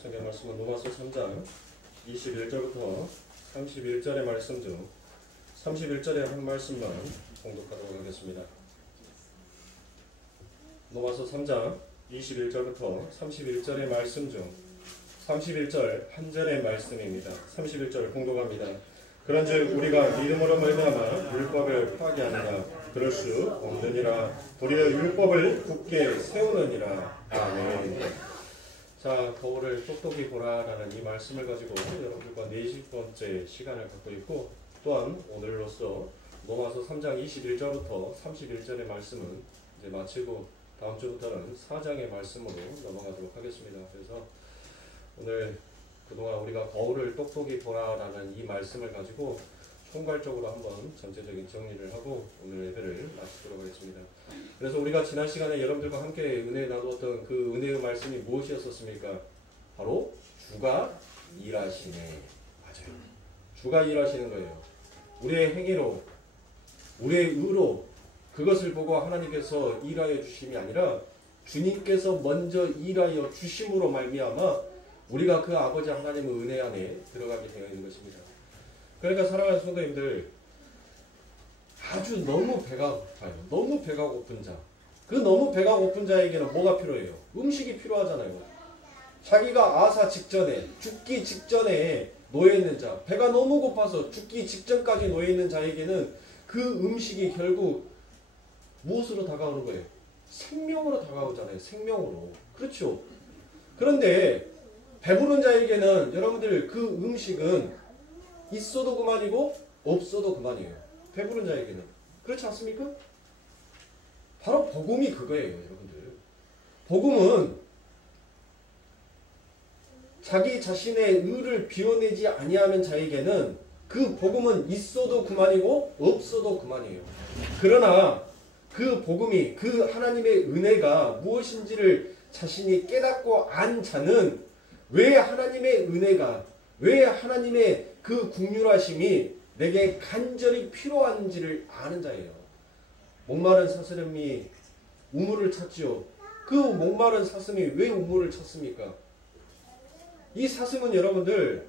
성경 말씀은 로마서 3장 21절부터 31절의 말씀 중 31절의 한 말씀만 봉독하도록 하겠습니다. 로마서 3장 21절부터 31절의 말씀 중 31절 한 절의 말씀입니다. 31절 봉독합니다. 그런즉 우리가 믿음으로 말미암아 율법을 파기하느냐 그럴 수 없느니라. 도리어 율법을 굳게 세우느니라. 아멘. 자, 거울을 똑똑히 보라라는 이 말씀을 가지고 여러분들과 40번째 시간을 갖고 있고, 또한 오늘로써 로마서 3장 21절부터 31절의 말씀은 이제 마치고 다음 주부터는 4장의 말씀으로 넘어가도록 하겠습니다. 그래서 오늘 그동안 우리가 거울을 똑똑히 보라라는 이 말씀을 가지고 총괄적으로 한번 전체적인 정리를 하고 오늘 예배를 마치도록 하겠습니다. 그래서 우리가 지난 시간에 여러분들과 함께 은혜 나누었던 그 은혜의 말씀이 무엇이었습니까? 바로 주가 일하시네. 맞아요. 주가 일하시는 거예요. 우리의 행위로, 우리의 의로 그것을 보고 하나님께서 일하여 주심이 아니라 주님께서 먼저 일하여 주심으로 말미암아 우리가 그 아버지 하나님의 은혜 안에 들어가게 되어 있는 것입니다. 그러니까 사랑하는 성도님들, 아주 너무 배가 고파요. 너무 배가 고픈 자. 그 너무 배가 고픈 자에게는 뭐가 필요해요? 음식이 필요하잖아요. 자기가 아사 직전에, 죽기 직전에 놓여있는 자, 배가 너무 고파서 죽기 직전까지 놓여있는 자에게는 그 음식이 결국 무엇으로 다가오는 거예요? 생명으로 다가오잖아요. 생명으로. 그렇죠? 그런데 배부른 자에게는 여러분들 그 음식은 있어도 그만이고 없어도 그만이에요. 배부른 자에게는. 그렇지 않습니까? 바로 복음이 그거예요, 여러분들. 복음은 자기 자신의 의를 비워내지 아니하는 자에게는 그 복음은 있어도 그만이고 없어도 그만이에요. 그러나 그 복음이, 그 하나님의 은혜가 무엇인지를 자신이 깨닫고 안 자는, 왜 하나님의 은혜가, 왜 하나님의 그 국률하심이 내게 간절히 필요한지를 아는 자예요. 목마른 사슴이 우물을 찾지요. 그 목마른 사슴이 왜 우물을 찾습니까? 이 사슴은 여러분들,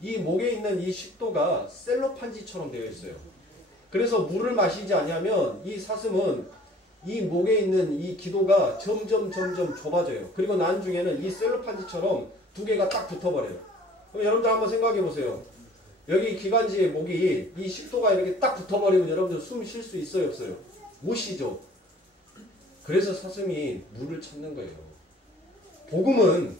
이 목에 있는 이 식도가 셀로판지처럼 되어 있어요. 그래서 물을 마시지 않으면 이 사슴은 이 목에 있는 이 기도가 점점 좁아져요. 그리고 나중에는 이 셀로판지처럼 두 개가 딱 붙어버려요. 그럼 여러분들 한번 생각해 보세요. 여기 기관지에 목이 이 식도가 이렇게 딱 붙어버리면 여러분들 숨 쉴 수 있어요, 없어요? 못 쉬죠. 그래서 사슴이 물을 찾는 거예요. 복음은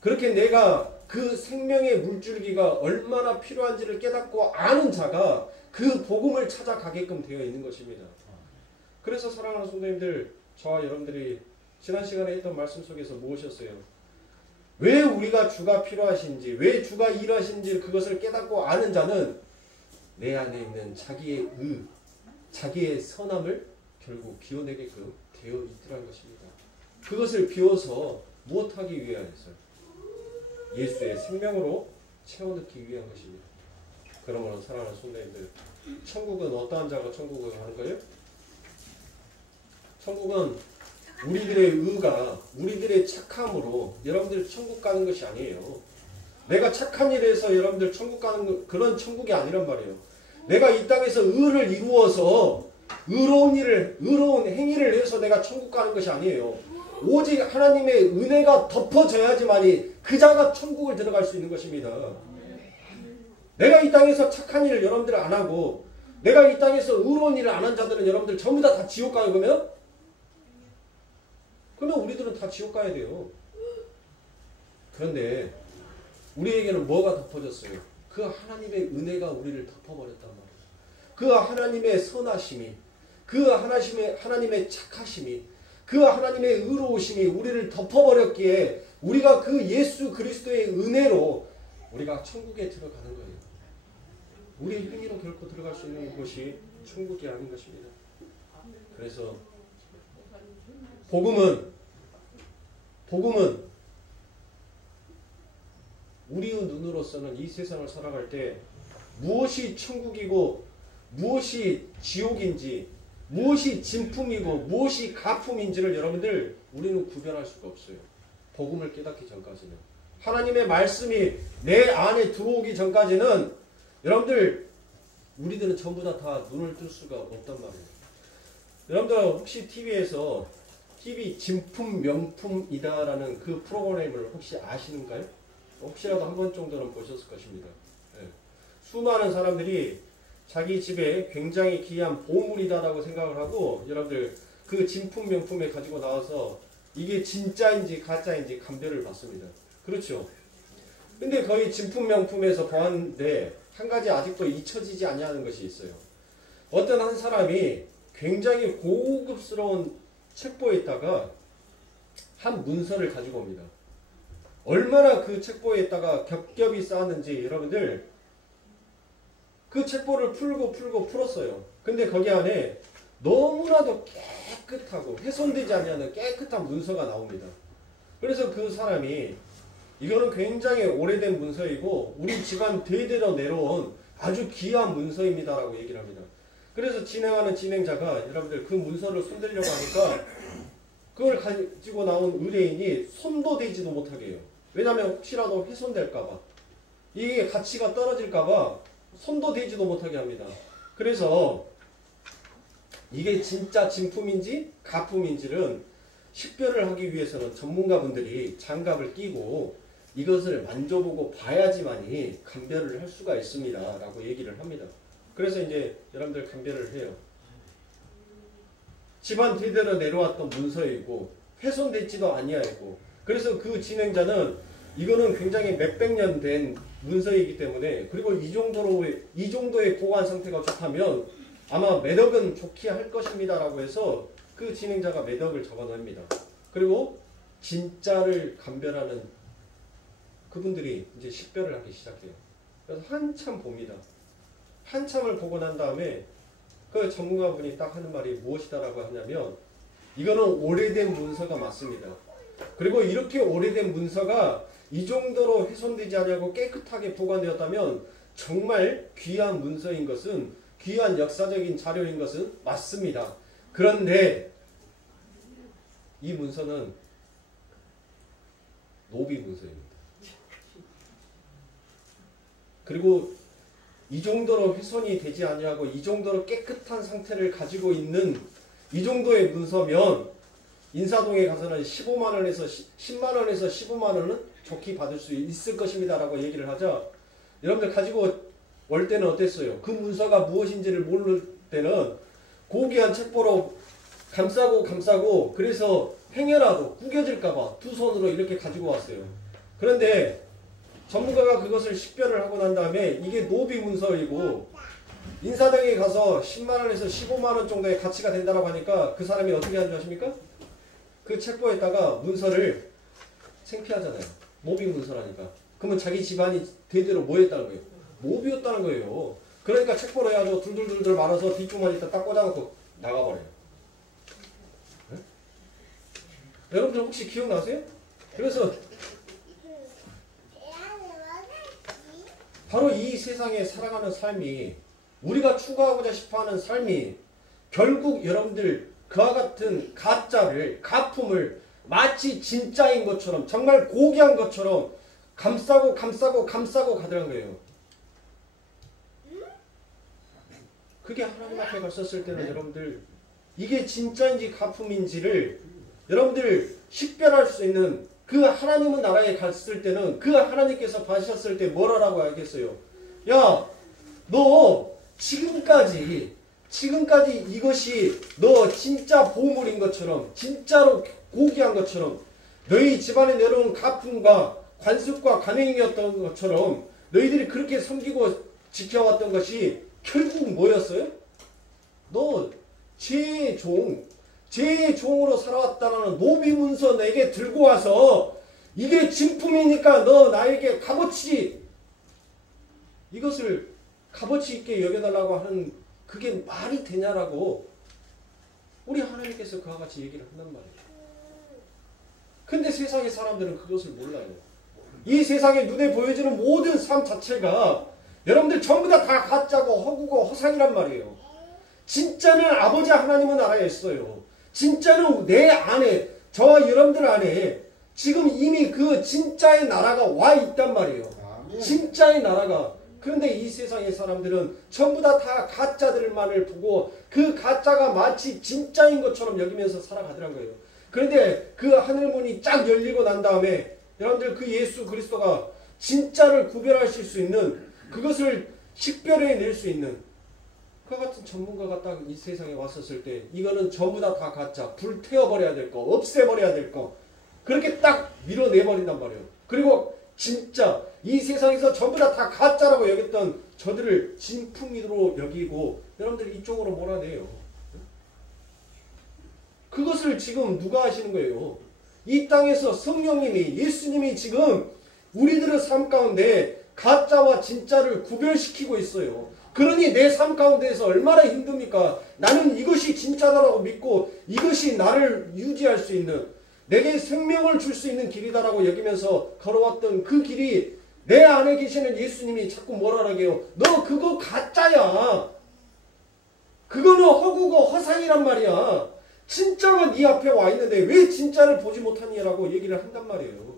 그렇게 내가 그 생명의 물줄기가 얼마나 필요한지를 깨닫고 아는 자가 그 복음을 찾아가게끔 되어 있는 것입니다. 그래서 사랑하는 성도님들, 저와 여러분들이 지난 시간에 했던 말씀 속에서 무엇이었어요? 왜 우리가 주가 필요하신지, 왜 주가 일하신지 그것을 깨닫고 아는 자는 내 안에 있는 자기의 의, 자기의 선함을 결국 비워내게끔 되어 있더라는 것입니다. 그것을 비워서 무엇하기 위하여서요? 예수의 생명으로 채워넣기 위한 것입니다. 그러므로 사랑하는 성도님들, 천국은 어떠한 자가 천국을 가는 거예요? 천국은 우리들의 의가, 우리들의 착함으로 여러분들 천국 가는 것이 아니에요. 내가 착한 일을 해서 여러분들 천국 가는 그런 천국이 아니란 말이에요. 내가 이 땅에서 의를 이루어서 의로운 행위를 해서 내가 천국 가는 것이 아니에요. 오직 하나님의 은혜가 덮어져야지만이 그 자가 천국을 들어갈 수 있는 것입니다. 내가 이 땅에서 착한 일을 여러분들 안 하고 내가 이 땅에서 의로운 일을 안 한 자들은 여러분들 전부 다 지옥 가요, 그러면? 그러면 우리들은 다 지옥 가야 돼요. 그런데 우리에게는 뭐가 덮어졌어요? 그 하나님의 은혜가 우리를 덮어버렸단 말이에요. 그 하나님의 선하심이, 그 하나님의 착하심이, 그 하나님의 의로우심이 우리를 덮어버렸기에 우리가 그 예수 그리스도의 은혜로 우리가 천국에 들어가는 거예요. 우리의 행위로 결코 들어갈 수 있는 것이 천국이 아닌 것입니다. 그래서 복음은 우리의 눈으로서는 이 세상을 살아갈 때 무엇이 천국이고 무엇이 지옥인지, 무엇이 진품이고 무엇이 가품인지를 여러분들 우리는 구별할 수가 없어요. 복음을 깨닫기 전까지는. 하나님의 말씀이 내 안에 들어오기 전까지는 여러분들 우리들은 전부 다 눈을 뜰 수가 없단 말이에요. 여러분들 혹시 TV에서 TV 진품 명품이다라는 그 프로그램을 혹시 아시는가요? 혹시라도 한 번 정도는 보셨을 것입니다. 네. 수많은 사람들이 자기 집에 굉장히 귀한 보물이다라고 생각을 하고 여러분들 그 진품 명품에 가지고 나와서 이게 진짜인지 가짜인지 감별을 받습니다. 그렇죠? 근데 거의 진품 명품에서 보았는데 한 가지 아직도 잊혀지지 아니하는 것이 있어요. 어떤 한 사람이 굉장히 고급스러운 책보에다가 한 문서를 가지고 옵니다. 얼마나 그 책보에다가 겹겹이 쌓았는지 여러분들 그 책보를 풀었어요. 근데 거기 안에 너무나도 깨끗하고 훼손되지 않는 깨끗한 문서가 나옵니다. 그래서 그 사람이 이거는 굉장히 오래된 문서이고 우리 집안 대대로 내려온 아주 귀한 문서입니다라고 얘기를 합니다. 그래서 진행하는 진행자가 여러분들 그 문서를 손대려고 하니까 그걸 가지고 나온 의뢰인이 손도 대지도 못하게 해요. 왜냐하면 혹시라도 훼손될까봐 이게 가치가 떨어질까봐 손도 대지도 못하게 합니다. 그래서 이게 진짜 진품인지 가품인지는 식별을 하기 위해서는 전문가분들이 장갑을 끼고 이것을 만져보고 봐야지만이 감별을 할 수가 있습니다 라고 얘기를 합니다. 그래서 이제 여러분들 감별을 해요. 집안 대대로 내려왔던 문서이고 훼손되지도 아니하고 그래서 그 진행자는 이거는 굉장히 몇백 년 된 문서이기 때문에 그리고 이 정도의 보관 상태가 좋다면 아마 매덕은 좋게 할 것입니다 라고 해서 그 진행자가 매덕을 적어냅니다. 그리고 진짜를 감별하는 그분들이 이제 식별을 하기 시작해요. 그래서 한참 봅니다. 한참을 보고 난 다음에 그 전문가분이 딱 하는 말이 무엇이다라고 하냐면 이거는 오래된 문서가 맞습니다. 그리고 이렇게 오래된 문서가 이 정도로 훼손되지 않고 깨끗하게 보관되었다면 정말 귀한 문서인 것은 귀한 역사적인 자료인 것은 맞습니다. 그런데 이 문서는 노비 문서입니다. 그리고 이 정도로 훼손이 되지 아니하고 이 정도로 깨끗한 상태를 가지고 있는 이 정도의 문서면 인사동에 가서는 15만원에서 10만원에서 15만원은 좋게 받을 수 있을 것입니다 라고 얘기를 하자 여러분들 가지고 올 때는 어땠어요? 그 문서가 무엇인지를 모를 때는 고귀한 책보로 감싸고 그래서 행여라도 구겨질까봐 두 손으로 이렇게 가지고 왔어요. 그런데 전문가가 그것을 식별을 하고 난 다음에 이게 노비 문서이고 인사동에 가서 10만원에서 15만원 정도의 가치가 된다고 하니까 그 사람이 어떻게 하는 줄 아십니까? 그 책보에다가 문서를 생피하잖아요. 노비 문서라니까. 그러면 자기 집안이 대대로 뭐 했다는 거예요? 노비였다는 거예요. 그러니까 책보로 해가지고 둘둘둘 말아서 뒷주머니에다 딱 꽂아놓고 나가버려요. 네? 여러분들 혹시 기억나세요? 그래서 바로 이 세상에 살아가는 삶이 우리가 추구하고자 싶어하는 삶이 결국 여러분들 그와 같은 가짜를 가품을 마치 진짜인 것처럼 정말 고귀한 것처럼 감싸고 가더란 거예요. 그게 하나님 앞에 갔었을 때는 여러분들 이게 진짜인지 가품인지를 여러분들 식별할 수 있는 그 하나님의 나라에 갔을 때는 그 하나님께서 봐주셨을 때 뭐라고 하겠어요? 야, 너 지금까지 이것이 너 진짜 보물인 것처럼 진짜로 고귀한 것처럼 너희 집안에 내려온 가품과 관습과 간행이었던 것처럼 너희들이 그렇게 섬기고 지켜왔던 것이 결국 뭐였어요? 너 제 종으로 살아왔다는 노비문서 내게 들고 와서 이게 진품이니까 너 나에게 값어치 이것을 값어치 있게 여겨달라고 하는 그게 말이 되냐라고 우리 하나님께서 그와 같이 얘기를 한단 말이에요. 근데 세상의 사람들은 그것을 몰라요. 이 세상에 눈에 보여지는 모든 삶 자체가 여러분들 전부 다 가짜고 허구고 허상이란 말이에요. 진짜는 아버지 하나님의 나라에 있어요. 진짜는 내 안에 저와 여러분들 안에 지금 이미 그 진짜의 나라가 와 있단 말이에요. 아멘. 진짜의 나라가. 그런데 이 세상의 사람들은 전부 다 가짜들만을 보고 그 가짜가 마치 진짜인 것처럼 여기면서 살아가더란 거예요. 그런데 그 하늘문이 쫙 열리고 난 다음에 여러분들 그 예수 그리스도가 진짜를 구별하실 수 있는, 그것을 식별해낼 수 있는 그와 같은 전문가가 딱 이 세상에 왔었을 때 이거는 전부 다 가짜, 불태워버려야 될 거, 없애버려야 될 거, 그렇게 딱 밀어내버린단 말이에요. 그리고 진짜 이 세상에서 전부 다 가짜라고 여겼던 저들을 진품으로 여기고 여러분들 이쪽으로 몰아내요. 그것을 지금 누가 하시는 거예요? 이 땅에서 성령님이, 예수님이 지금 우리들의 삶 가운데 가짜와 진짜를 구별시키고 있어요. 그러니 내 삶 가운데에서 얼마나 힘듭니까? 나는 이것이 진짜다라고 믿고 이것이 나를 유지할 수 있는, 내게 생명을 줄 수 있는 길이다라고 여기면서 걸어왔던 그 길이 내 안에 계시는 예수님이 자꾸 뭐라 하게요? 너 그거 가짜야. 그거는 허구고 허상이란 말이야. 진짜가 네 앞에 와 있는데 왜 진짜를 보지 못하니라고 얘기를 한단 말이에요.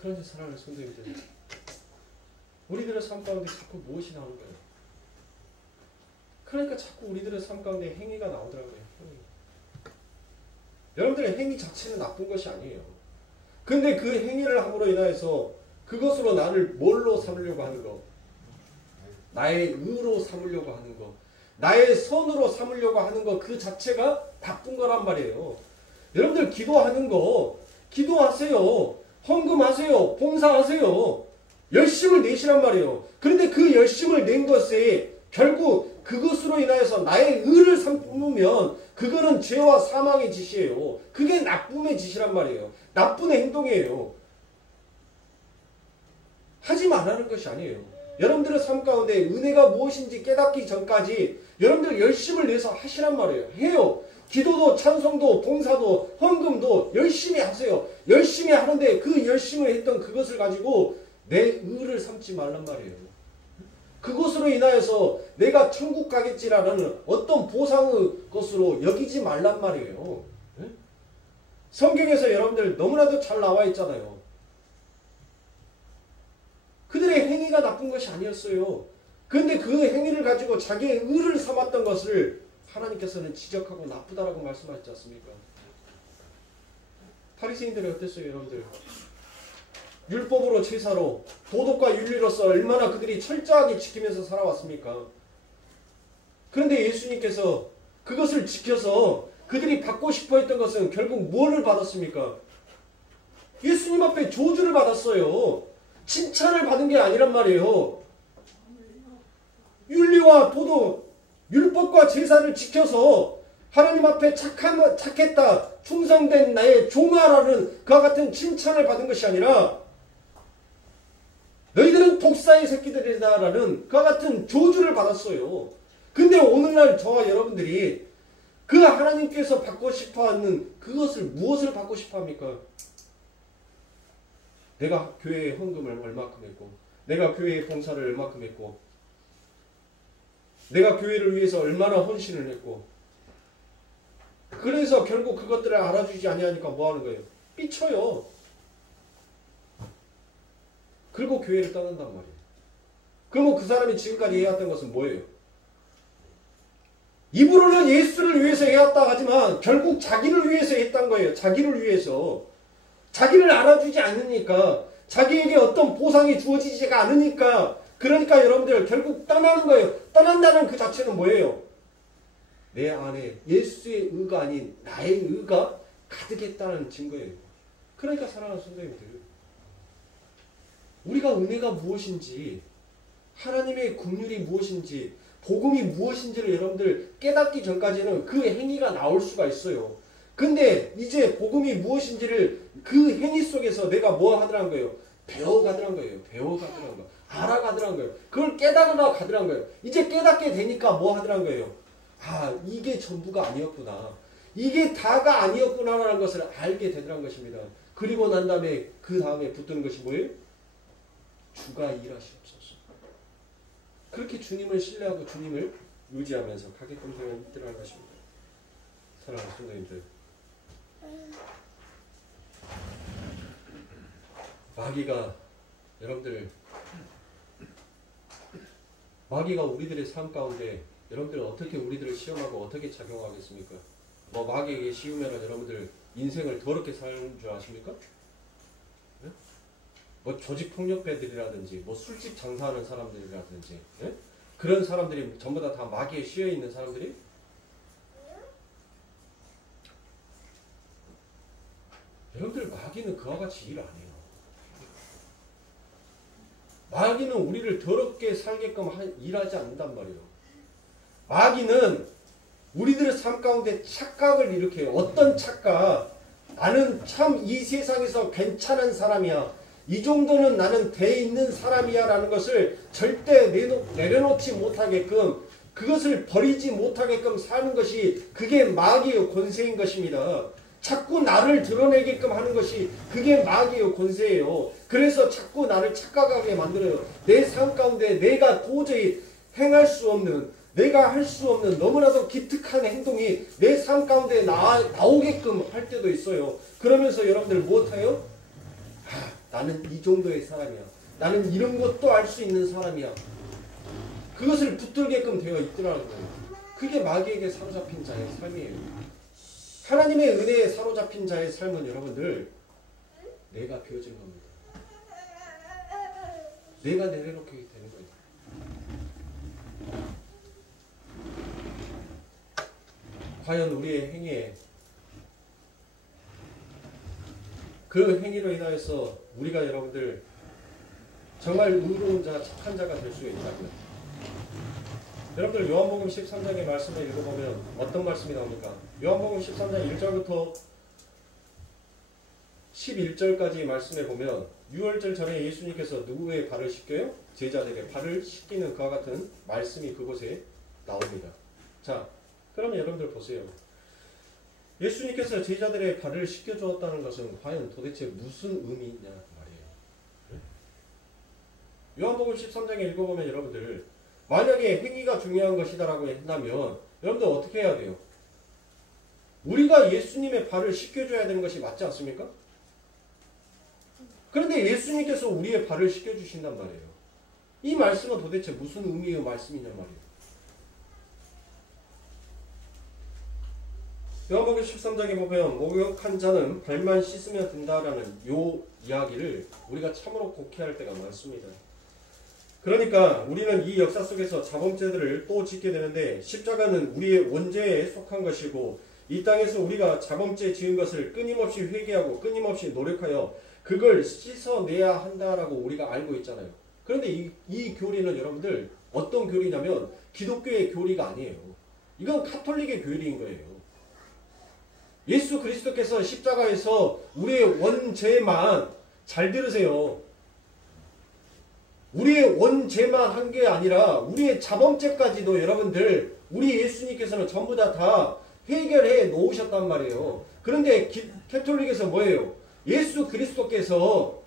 그런데 사랑하는 성도님들, 우리들의 삶 가운데 자꾸 무엇이 나오는 거예요? 그러니까 자꾸 우리들의 삶 가운데 행위가 나오더라고요. 여러분들의 행위 자체는 나쁜 것이 아니에요. 근데 그 행위를 함으로 인하여서 그것으로 나를 뭘로 삼으려고 하는 거? 나의 의로 삼으려고 하는 거, 나의 선으로 삼으려고 하는 거, 그 자체가 나쁜 거란 말이에요. 여러분들 기도하는 거, 기도하세요. 헌금하세요. 봉사하세요. 열심을 내시란 말이에요. 그런데 그 열심을 낸 것에 결국 그것으로 인하여서 나의 의를 삼으면 그거는 죄와 사망의 짓이에요. 그게 나쁨의 짓이란 말이에요. 나쁜 행동이에요. 하지 말라는 것이 아니에요. 여러분들의 삶 가운데 은혜가 무엇인지 깨닫기 전까지 여러분들 열심을 내서 하시란 말이에요. 해요. 기도도 찬송도 봉사도 헌금도 열심히 하세요. 열심히 하는데 그 열심을 했던 그것을 가지고 내 의를 삼지 말란 말이에요. 그것으로 인하여서 내가 천국 가겠지라는 어떤 보상의 것으로 여기지 말란 말이에요. 성경에서 여러분들 너무나도 잘 나와 있잖아요. 그들의 행위가 나쁜 것이 아니었어요. 그런데 그 행위를 가지고 자기의 의를 삼았던 것을 하나님께서는 지적하고 나쁘다라고 말씀하셨지 않습니까? 바리새인들이 어땠어요, 여러분들? 율법으로 제사로 도덕과 윤리로서 얼마나 그들이 철저하게 지키면서 살아왔습니까? 그런데 예수님께서 그것을 지켜서 그들이 받고 싶어 했던 것은 결국 무엇을 받았습니까? 예수님 앞에 저주를 받았어요. 칭찬을 받은 게 아니란 말이에요. 윤리와 도덕, 율법과 제사를 지켜서 하나님 앞에 착했다, 충성된 나의 종아라는 그와 같은 칭찬을 받은 것이 아니라 너희들은 독사의 새끼들이다라는 그와 같은 저주를 받았어요. 근데 오늘날 저와 여러분들이 그 하나님께서 받고 싶어하는 그것을 무엇을 받고 싶어합니까? 내가 교회에 헌금을 얼마큼 했고, 내가 교회에 봉사를 얼마큼 했고, 내가 교회를 위해서 얼마나 헌신을 했고, 그래서 결국 그것들을 알아주지 아니하니까 뭐 하는 거예요? 삐쳐요. 그리고 교회를 떠난단 말이에요. 그러면 그 사람이 지금까지 해왔던 것은 뭐예요? 입으로는 예수를 위해서 해왔다 하지만 결국 자기를 위해서 했던 거예요. 자기를 위해서. 자기를 알아주지 않으니까, 자기에게 어떤 보상이 주어지지가 않으니까, 그러니까 여러분들 결국 떠나는 거예요. 떠난다는 그 자체는 뭐예요? 내 안에 예수의 의가 아닌 나의 의가 가득했다는 증거예요. 그러니까 사랑하는 성도님들, 우리가 은혜가 무엇인지, 하나님의 긍휼이 무엇인지, 복음이 무엇인지를 여러분들 깨닫기 전까지는 그 행위가 나올 수가 있어요. 근데 이제 복음이 무엇인지를 그 행위 속에서 내가 뭐 하더란 거예요? 배워가더란 거예요. 배워가더란 거예요. 알아가더란 거예요. 그걸 깨달으러 가더란 거예요. 이제 깨닫게 되니까 뭐 하더란 거예요? 아, 이게 전부가 아니었구나. 이게 다가 아니었구나라는 것을 알게 되더란 것입니다. 그리고 난 다음에 그 다음에 붙드는 것이 뭐예요? 주가 일하시옵소서. 그렇게 주님을 신뢰하고 주님을 의지하면서 가게끔 되어 있더라는 것입니다. 사랑하는 성도님들, 마귀가 여러분들 마귀가 우리들의 삶 가운데 여러분들 어떻게 우리들을 시험하고 어떻게 작용하겠습니까? 뭐 마귀에게 씌우면 여러분들 인생을 더럽게 사는 줄 아십니까? 네? 뭐 조직폭력배들이라든지 뭐 술집 장사하는 사람들이라든지 네? 그런 사람들이 전부 다 마귀에 씌여 있는 사람들이 여러분들 마귀는 그와 같이 일 안 해요. 마귀는 우리를 더럽게 살게끔 일하지 않는단 말이에요. 마귀는 우리들의 삶 가운데 착각을 일으켜요. 어떤 착각? 나는 참 이 세상에서 괜찮은 사람이야. 이 정도는 나는 돼 있는 사람이야 라는 것을 절대 내려놓지 못하게끔 그것을 버리지 못하게끔 사는 것이 그게 마귀의 권세인 것입니다. 자꾸 나를 드러내게끔 하는 것이 그게 마귀의 권세예요. 그래서 자꾸 나를 착각하게 만들어요. 내 삶 가운데 내가 도저히 행할 수 없는 내가 할 수 없는 너무나도 기특한 행동이 내 삶 가운데 나오게끔 할 때도 있어요. 그러면서 여러분들 무엇해요? 나는 이 정도의 사람이야. 나는 이런 것도 알 수 있는 사람이야. 그것을 붙들게끔 되어 있더라고요. 그게 마귀에게 사로잡힌 자의 삶이에요. 하나님의 은혜에 사로잡힌 자의 삶은 여러분들 내가 비워진 겁니다. 내가 내려놓게 되는 거예요. 과연 우리의 행위에 그 행위로 인하여서 우리가 여러분들 정말 의로운 자, 착한 자가 될 수 있다면 여러분들 요한복음 13장의 말씀을 읽어보면 어떤 말씀이 나옵니까? 요한복음 13장 1절부터 11절까지 말씀해 보면 유월절 전에 예수님께서 누구의 발을 씻겨요? 제자들의 발을 씻기는 그와 같은 말씀이 그곳에 나옵니다. 자, 그러면 여러분들 보세요. 예수님께서 제자들의 발을 씻겨주었다는 것은 과연 도대체 무슨 의미냐 말이에요. 요한복음 13장에 읽어보면 여러분들 만약에 행위가 중요한 것이다라고 한다면 여러분들 어떻게 해야 돼요? 우리가 예수님의 발을 씻겨줘야 되는 것이 맞지 않습니까? 그런데 예수님께서 우리의 발을 씻겨주신단 말이에요. 이 말씀은 도대체 무슨 의미의 말씀이냐 말이에요. 요한복음 13장에 보면 목욕한 자는 발만 씻으면 된다라는 요 이야기를 우리가 참으로 곡해할 때가 많습니다. 그러니까 우리는 이 역사 속에서 자범죄들을 또 짓게 되는데 십자가는 우리의 원죄에 속한 것이고 이 땅에서 우리가 자범죄 지은 것을 끊임없이 회개하고 끊임없이 노력하여 그걸 씻어내야 한다라고 우리가 알고 있잖아요. 그런데 이 교리는 여러분들 어떤 교리냐면 기독교의 교리가 아니에요. 이건 카톨릭의 교리인 거예요. 예수 그리스도께서 십자가에서 우리의 원죄만 잘 들으세요. 우리의 원죄만 한 게 아니라 우리의 자범죄까지도 여러분들 우리 예수님께서는 전부 다 해결해 놓으셨단 말이에요. 그런데 캐톨릭에서 뭐예요? 예수 그리스도께서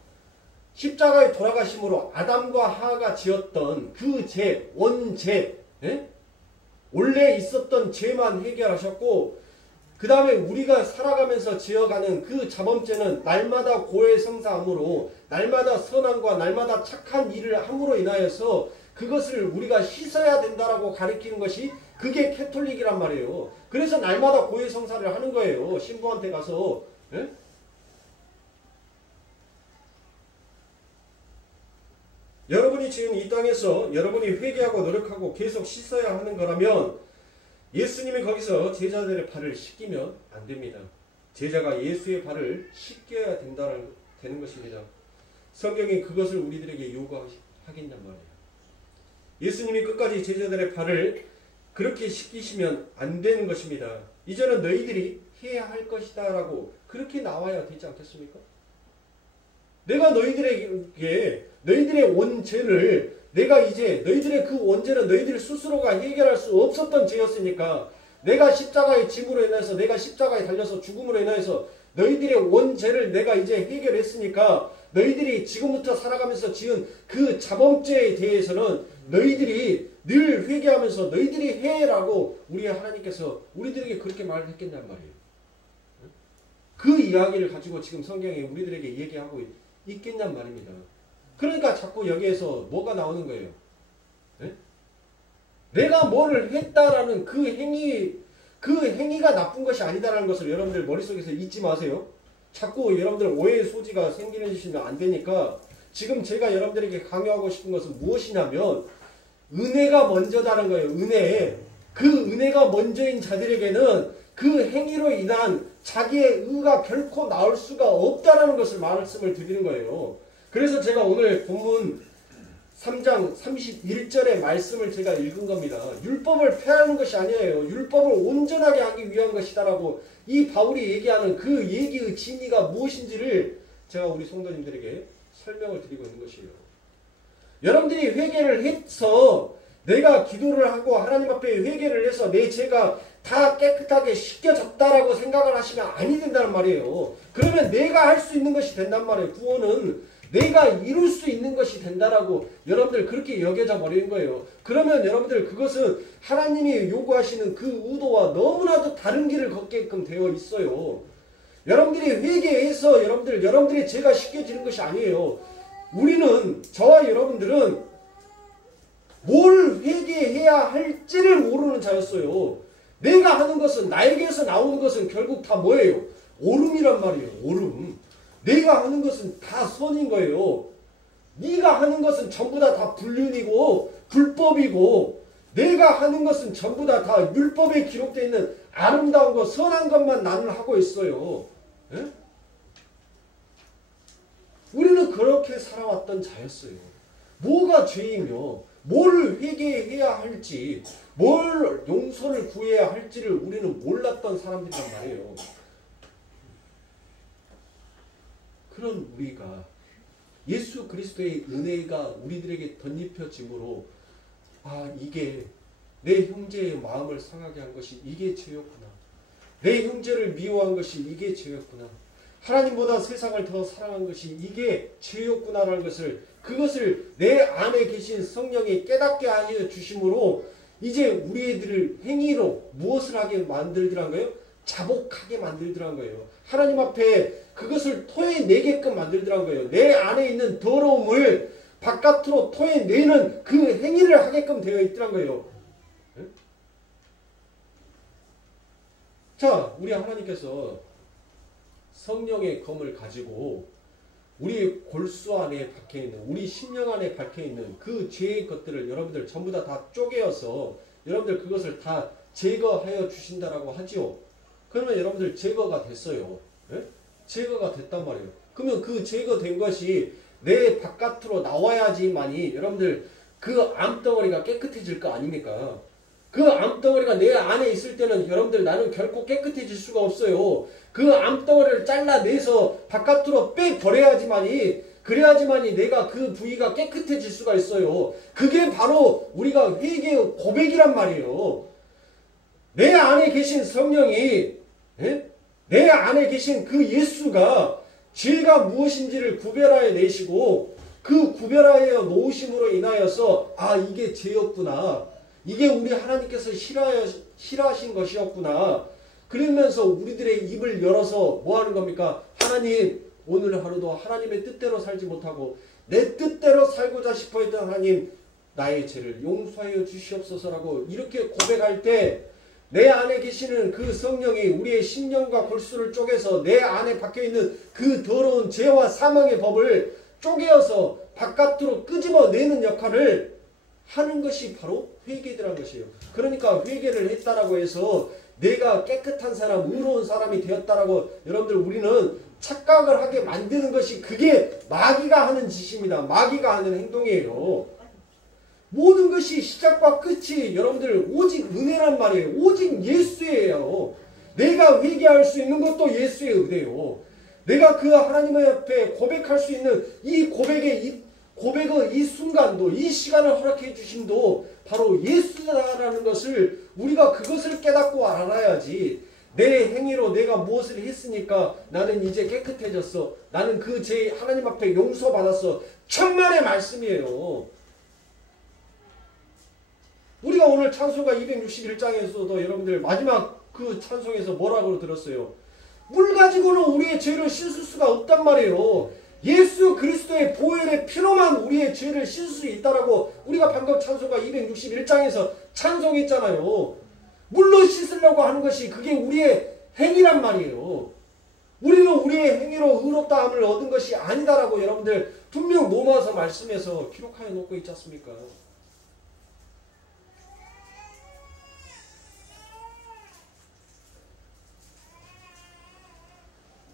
십자가에 돌아가심으로 아담과 하하가 지었던 그 죄, 원죄, 원래 있었던 죄만 해결하셨고 그 다음에 우리가 살아가면서 지어가는 그 자범죄는 날마다 고해성사함으로 날마다 선함과 날마다 착한 일을 함으로 인하여서 그것을 우리가 씻어야 된다라고 가리키는 것이 그게 캐톨릭이란 말이에요. 그래서 날마다 고해성사를 하는 거예요. 신부한테 가서. 예? 여러분이 지금 이 땅에서 여러분이 회개하고 노력하고 계속 씻어야 하는 거라면 예수님이 거기서 제자들의 발을 씻기면 안 됩니다. 제자가 예수의 발을 씻겨야 되는 것입니다. 성경이 그것을 우리들에게 요구하겠냔 말이에요. 예수님이 끝까지 제자들의 발을 그렇게 씻기시면 안 되는 것입니다. 이제는 너희들이 해야 할 것이다 라고 그렇게 나와야 되지 않겠습니까? 내가 너희들에게 너희들의 원죄를 내가 이제 너희들의 그 원죄는 너희들 스스로가 해결할 수 없었던 죄였으니까 내가 십자가의 짐으로 인해서 내가 십자가에 달려서 죽음으로 인해서 너희들의 원죄를 내가 이제 해결했으니까 너희들이 지금부터 살아가면서 지은 그 자범죄에 대해서는 너희들이 늘 회개하면서 너희들이 해라고 우리 하나님께서 우리들에게 그렇게 말을 했겠냔 말이에요. 그 이야기를 가지고 지금 성경에 우리들에게 얘기하고 있겠냔 말입니다. 그러니까 자꾸 여기에서 뭐가 나오는 거예요? 네? 내가 뭐를 했다라는 그 행위가 나쁜 것이 아니다라는 것을 여러분들 머릿속에서 잊지 마세요. 자꾸 여러분들 오해의 소지가 생기는 짓이면 안 되니까 지금 제가 여러분들에게 강요하고 싶은 것은 무엇이냐면 은혜가 먼저다는 거예요. 은혜. 그 은혜가 먼저인 자들에게는 그 행위로 인한 자기의 의가 결코 나올 수가 없다라는 것을 말씀을 드리는 거예요. 그래서 제가 오늘 본문 3장 31절의 말씀을 제가 읽은 겁니다. 율법을 폐하는 것이 아니에요. 율법을 온전하게 하기 위한 것이다라고 이 바울이 얘기하는 그 얘기의 진의가 무엇인지를 제가 우리 성도님들에게 설명을 드리고 있는 것이에요. 여러분들이 회개를 해서 내가 기도를 하고 하나님 앞에 회개를 해서 내 죄가 다 깨끗하게 씻겨졌다라고 생각을 하시면 아니 된다는 말이에요. 그러면 내가 할 수 있는 것이 된단 말이에요. 구원은 내가 이룰 수 있는 것이 된다라고 여러분들 그렇게 여겨져 버리는 거예요. 그러면 여러분들 그것은 하나님이 요구하시는 그 의도와 너무나도 다른 길을 걷게끔 되어 있어요. 여러분들이 회개해서 여러분들의 죄가 씻겨지는 것이 아니에요. 우리는 저와 여러분들은 뭘 회개해야 할지를 모르는 자였어요. 내가 하는 것은 나에게서 나오는 것은 결국 다 뭐예요? 오름이란 말이에요. 오름. 내가 하는 것은 다 선인 거예요. 네가 하는 것은 전부 다 불륜이고 불법이고 내가 하는 것은 전부 다 율법에 기록되어 있는 아름다운 것, 선한 것만 나는 하고 있어요. 예? 우리는 그렇게 살아왔던 자였어요. 뭐가 죄이며 뭘 회개해야 할지 뭘 용서를 구해야 할지를 우리는 몰랐던 사람들이란 말이에요. 그런 우리가 예수 그리스도의 은혜가 우리들에게 덧입혀짐으로 이게 내 형제의 마음을 상하게 한 것이 이게 죄였구나. 내 형제를 미워한 것이 이게 죄였구나. 하나님보다 세상을 더 사랑한 것이 이게 죄였구나라는 것을 그것을 내 안에 계신 성령이 깨닫게 하여 주심으로 이제 우리들을 행위로 무엇을 하게 만들더란 거예요? 자복하게 만들더란 거예요. 하나님 앞에 그것을 토해내게끔 만들더란 거예요. 내 안에 있는 더러움을 바깥으로 토해내는 그 행위를 하게끔 되어 있더란 거예요. 네? 자, 우리 하나님께서 성령의 검을 가지고 우리 골수 안에 박혀있는 우리 심령 안에 박혀있는 그 죄의 것들을 여러분들 전부 다 쪼개어서 여러분들 그것을 다 제거하여 주신다라고 하지요. 그러면 여러분들 제거가 됐어요. 네? 제거가 됐단 말이에요. 그러면 그 제거된 것이 내 바깥으로 나와야지만이 여러분들 그 암덩어리가 깨끗해질 거 아닙니까? 그 암덩어리가 내 안에 있을 때는 여러분들 나는 결코 깨끗해질 수가 없어요. 그 암덩어리를 잘라내서 바깥으로 빼버려야지만이 그래야지만이 내가 그 부위가 깨끗해질 수가 있어요. 그게 바로 우리가 회개의 고백이란 말이에요. 내 안에 계신 성령이 내 안에 계신 그 예수가 죄가 무엇인지를 구별하여 내시고 그 구별하여 놓으심으로 인하여서 이게 죄였구나. 이게 우리 하나님께서 싫어하신 것이었구나. 그러면서 우리들의 입을 열어서 뭐 하는 겁니까? 하나님, 오늘 하루도 하나님의 뜻대로 살지 못하고 내 뜻대로 살고자 싶어 했던 하나님, 나의 죄를 용서하여 주시옵소서라고 이렇게 고백할 때 내 안에 계시는 그 성령이 우리의 심령과 골수를 쪼개서 내 안에 박혀있는 그 더러운 죄와 사망의 법을 쪼개어서 바깥으로 끄집어내는 역할을 하는 것이 바로 회개라는 것이에요. 그러니까 회개를 했다라고 해서 내가 깨끗한 사람, 의로운 사람이 되었다라고 여러분들 우리는 착각을 하게 만드는 것이 그게 마귀가 하는 짓입니다. 마귀가 하는 행동이에요. 모든 것이 시작과 끝이 여러분들 오직 은혜란 말이에요. 오직 예수예요. 내가 회개할 수 있는 것도 예수의 은혜요. 내가 그 하나님의 앞에 고백할 수 있는 이 고백의 이 순간도 이 시간을 허락해 주심도 바로 예수다라는 것을 우리가 그것을 깨닫고 알아야지 내 행위로 내가 무엇을 했으니까 나는 이제 깨끗해졌어. 나는 그 죄 하나님 앞에 용서받았어. 천만의 말씀이에요. 우리가 오늘 찬송가 261장에서도 여러분들 마지막 그 찬송에서 뭐라고 들었어요? 물 가지고는 우리의 죄를 씻을 수가 없단 말이에요. 예수 그리스도의 보혈의 피로만 우리의 죄를 씻을 수 있다라고 우리가 방금 찬송가 261장에서 찬송했잖아요. 물로 씻으려고 하는 것이 그게 우리의 행위란 말이에요. 우리는 우리의 행위로 의롭다함을 얻은 것이 아니다라고 여러분들 분명 로마서 말씀에서 기록하여 놓고 있지 않습니까?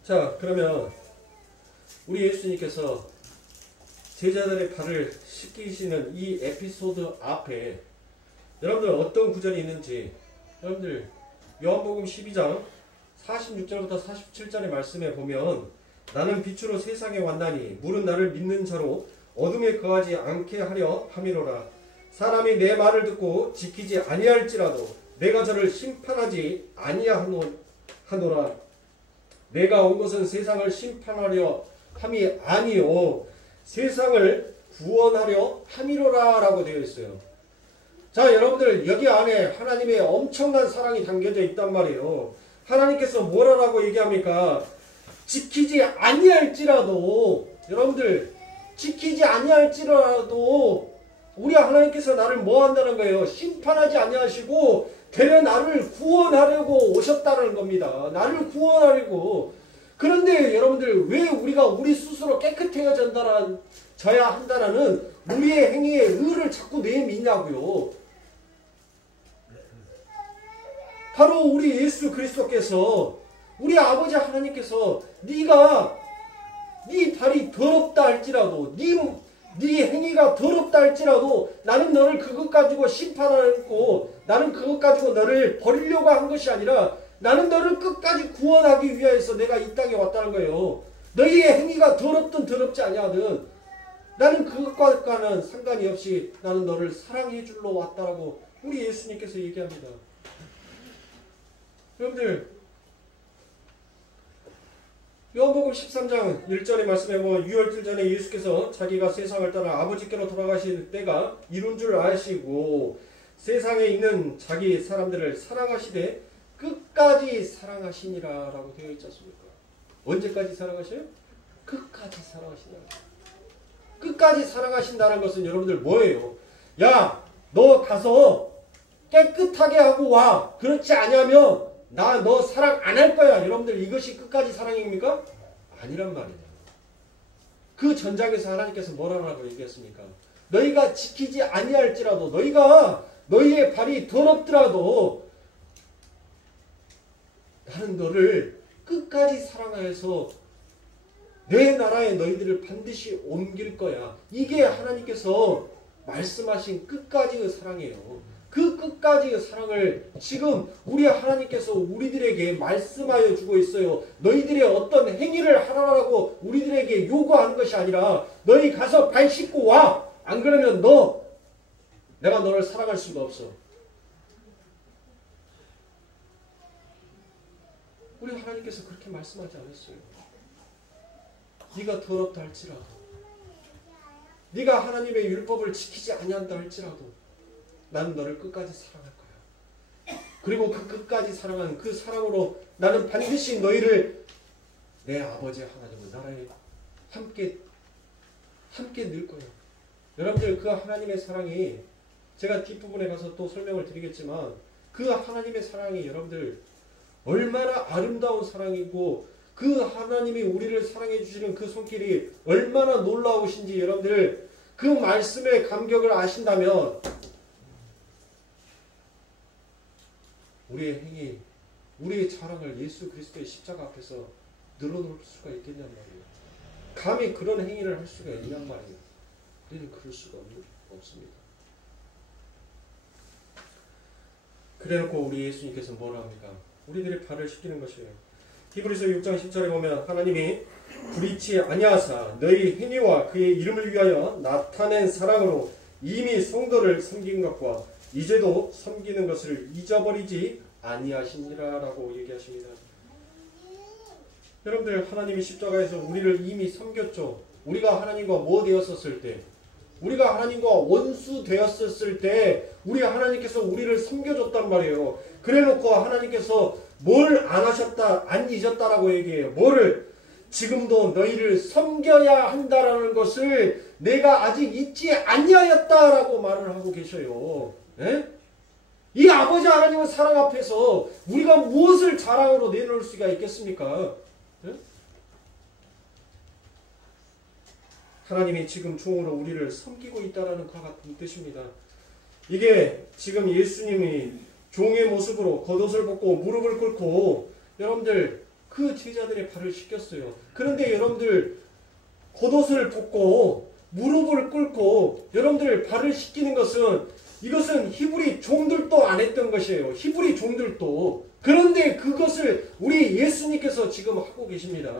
자, 그러면 우리 예수님께서 제자들의 발을 씻기시는 이 에피소드 앞에 여러분들 어떤 구절이 있는지 여러분들 요한복음 12장 46절부터 47절의 말씀에 보면 나는 빛으로 세상에 왔나니 물은 나를 믿는 자로 어둠에 거하지 않게 하려 함이로라. 사람이 내 말을 듣고 지키지 아니할지라도 내가 저를 심판하지 아니하노라. 내가 온 것은 세상을 심판하려 함이 아니요 세상을 구원하려 함이로라 라고 되어 있어요. 자, 여러분들 여기 안에 하나님의 엄청난 사랑이 담겨져 있단 말이에요. 하나님께서 뭐라고 얘기합니까? 지키지 아니할지라도 여러분들 지키지 아니할지라도 우리 하나님께서 나를 뭐 한다는 거예요? 심판하지 아니하시고 되려 나를 구원하려고 오셨다는 겁니다. 나를 구원하려고. 그런데 여러분들 왜 우리가 우리 스스로 깨끗해져야 한다는 우리의 행위에 의를 자꾸 내미냐고요. 바로 우리 예수 그리스도께서 우리 아버지 하나님께서 네가 네 발이 더럽다 할지라도 네 행위가 더럽다 할지라도 나는 너를 그것 가지고 심판하고 나는 그것 가지고 너를 버리려고 한 것이 아니라 나는 너를 끝까지 구원하기 위해서 내가 이 땅에 왔다는 거예요. 너희의 행위가 더럽든 더럽지 아니하든 나는 그것과는 상관이 없이 나는 너를 사랑해 주러 왔다라고 우리 예수님께서 얘기합니다. 여러분들 요한복음 13장 1절의 말씀에 유월절 전에 예수께서 자기가 세상을 떠나 아버지께로 돌아가실 때가 이룬 줄 아시고 세상에 있는 자기 사람들을 사랑하시되 끝까지 사랑하시니라 라고 되어 있지 않습니까? 언제까지 사랑하셔요? 끝까지 사랑하신다. 끝까지 사랑하신다는 것은 여러분들 뭐예요? 야, 너 가서 깨끗하게 하고 와. 그렇지 않으면 나 너 사랑 안 할 거야. 여러분들 이것이 끝까지 사랑입니까? 아니란 말이에요. 그 전작에서 하나님께서 뭐라고 얘기했습니까? 너희가 지키지 아니할지라도 너희가 너희의 발이 더럽더라도 나는 너를 끝까지 사랑하여서 내 나라에 너희들을 반드시 옮길 거야. 이게 하나님께서 말씀하신 끝까지의 사랑이에요. 그 끝까지의 사랑을 지금 우리 하나님께서 우리들에게 말씀하여 주고 있어요. 너희들의 어떤 행위를 하라고 우리들에게 요구하는 것이 아니라 너희 가서 발 씻고 와. 안 그러면 내가 너를 사랑할 수가 없어. 우리 하나님께서 그렇게 말씀하지 않았어요. 네가 더럽다 할지라도 네가 하나님의 율법을 지키지 아니한다 할지라도 나는 너를 끝까지 사랑할 거야. 그리고 그 끝까지 사랑하는 그 사랑으로 나는 반드시 너희를 내 아버지 하나님의 나라에 함께 넣을 거야. 여러분들 그 하나님의 사랑이 제가 뒷부분에 가서 또 설명을 드리겠지만 그 하나님의 사랑이 여러분들 얼마나 아름다운 사랑이고 그 하나님이 우리를 사랑해 주시는 그 손길이 얼마나 놀라우신지 여러분들 그 말씀의 감격을 아신다면 우리의 행위, 우리의 자랑을 예수 그리스도의 십자가 앞에서 늘어놓을 수가 있겠냔 말이에요. 감히 그런 행위를 할 수가 있냔 말이에요. 우리는 그럴 수가 없습니다. 그래놓고 우리 예수님께서 뭐라 합니까? 우리들의 발을 씻기는 것이에요. 히브리서 6장 10절에 보면 하나님이 불의치 아니하사 너희 행위와 그의 이름을 위하여 나타낸 사랑으로 이미 성도를 섬긴 것과 이제도 섬기는 것을 잊어버리지 아니하시니라라고 얘기하십니다. 여러분들 하나님이 십자가에서 우리를 이미 섬겼죠. 우리가 하나님과 뭐 되었었을 때, 우리가 하나님과 원수 되었었을 때 우리 하나님께서 우리를 섬겨줬단 말이에요. 그래놓고 하나님께서 뭘 안 하셨다, 안 잊었다라고 얘기해요. 뭐를? 지금도 너희를 섬겨야 한다라는 것을 내가 아직 잊지 아니하였다라고 말을 하고 계셔요. 예? 이 아버지 하나님의 사랑 앞에서 우리가 무엇을 자랑으로 내놓을 수가 있겠습니까? 예? 하나님이 지금 종으로 우리를 섬기고 있다는 것 같은 뜻입니다. 이게 지금 예수님이 종의 모습으로 겉옷을 벗고 무릎을 꿇고 여러분들 그 제자들의 발을 씻겼어요. 그런데 여러분들 겉옷을 벗고 무릎을 꿇고 여러분들 발을 씻기는 것은 이것은 히브리 종들도 안 했던 것이에요. 히브리 종들도. 그런데 그것을 우리 예수님께서 지금 하고 계십니다.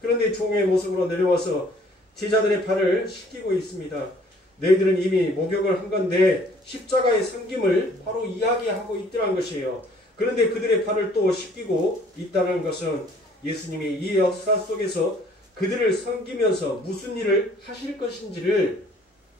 그런데 종의 모습으로 내려와서 제자들의 발을 씻기고 있습니다. 너희들은 이미 목욕을 한 건데 십자가의 섬김을 바로 이야기하고 있더란 것이에요. 그런데 그들의 발을 또 씻기고 있다는 것은 예수님이 이 역사 속에서 그들을 섬기면서 무슨 일을 하실 것인지를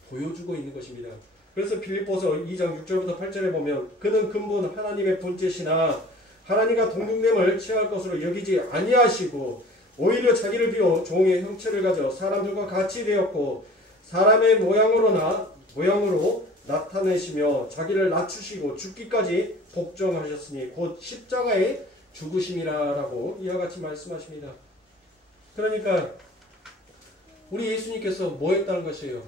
보여주고 있는 것입니다. 그래서 빌립보서 2장 6절부터 8절에 보면 그는 근본 하나님의 본체시나 하나님과 동등됨을 취할 것으로 여기지 아니하시고 오히려 자기를 비워 종의 형체를 가져 사람들과 같이 되었고 사람의 모양으로 나타내시며 자기를 낮추시고 죽기까지 복종하셨으니 곧 십자가에 죽으심이라라고 이와 같이 말씀하십니다. 그러니까 우리 예수님께서 뭐 했다는 것이에요?